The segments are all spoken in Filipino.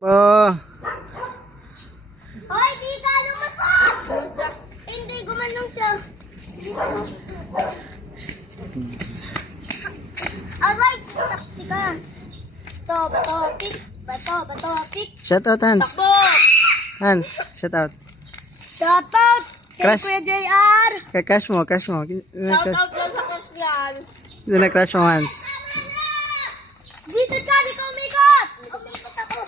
Oh. Hoy, di ka lumusot! Hindi, gumanong siya. Alright, takti ka. Bato, pick. Bato, pick. Shout out, Hans. Takbo! Hans, shout out. Shout out! Kay Crush. Kuya JR! Kay crush mo, crush mo. Shout out daw sa crush yan. Sino na crush mo, Hans? Visit ka, di ka umikot! Umikot ako.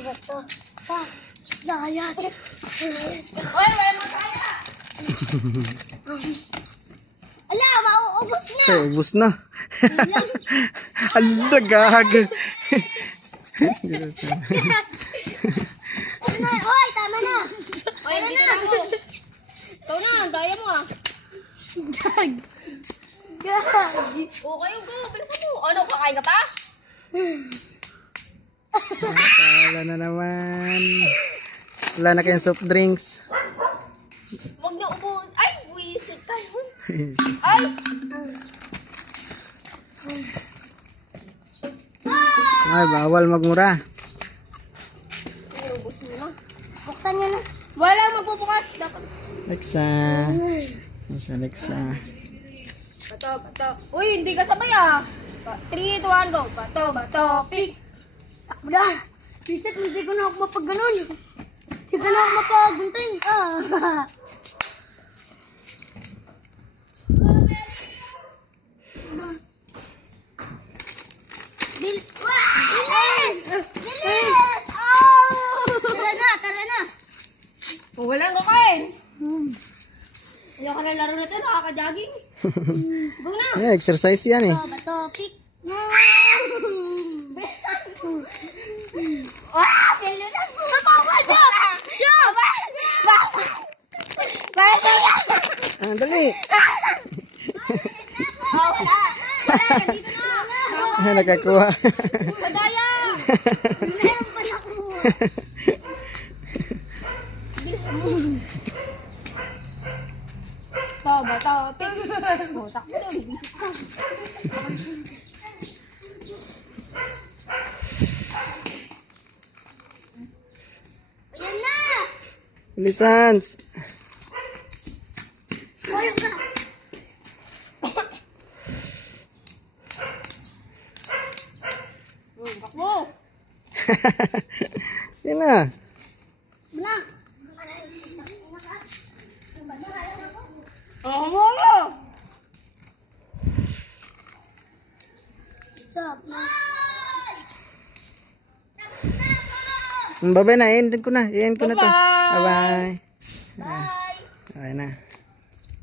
Bato. Layas. Hoy, wala mo kaya! Ala, mauubos na! Okay, ubus na. Ala, gag. Hoy, tama na! Hoy, tama na! Ikaw na, daya mo ah. Gag! Okay, go! Bilisan mo! Ano, kakain ka pa? Wala na naman. Wala na kayong soft drinks. Huwag na ubos. Ay, buwisit tayo. Ay! Ay, bawal magmura. Ubos mo na. Buksan niya na. Wala magpupukas. Dapat. Alexa. Alexa. Bato. Uy, hindi ka sabay ah. 3, 2, 1, go. Bato, pick. Takbo na. Bisit, hindi ko na ako mapag-ganon. Hindi ka na ako mapag-gunting. Bilis! Tara na. Oh, wala nang kakain. Ayaw ka na laro na ito, nakaka-jogging. Go na. Yeah, exercise yan eh. Bato, pick. Pili na. Bawal yun! Ah, dali. Wala. Dito na. Ah, nakakuha. Madaya. Meron pa nakuha. Bato, pick. Takbo daw, bisit ka. Ayan na! Bilis, Hans. Ayun na! Takbo! Yan na. Na! Ano? Stop na. Bye-bye na. I-end ko na. I-end ko na to. Bye-bye. Bye-bye. Bye! Okay na.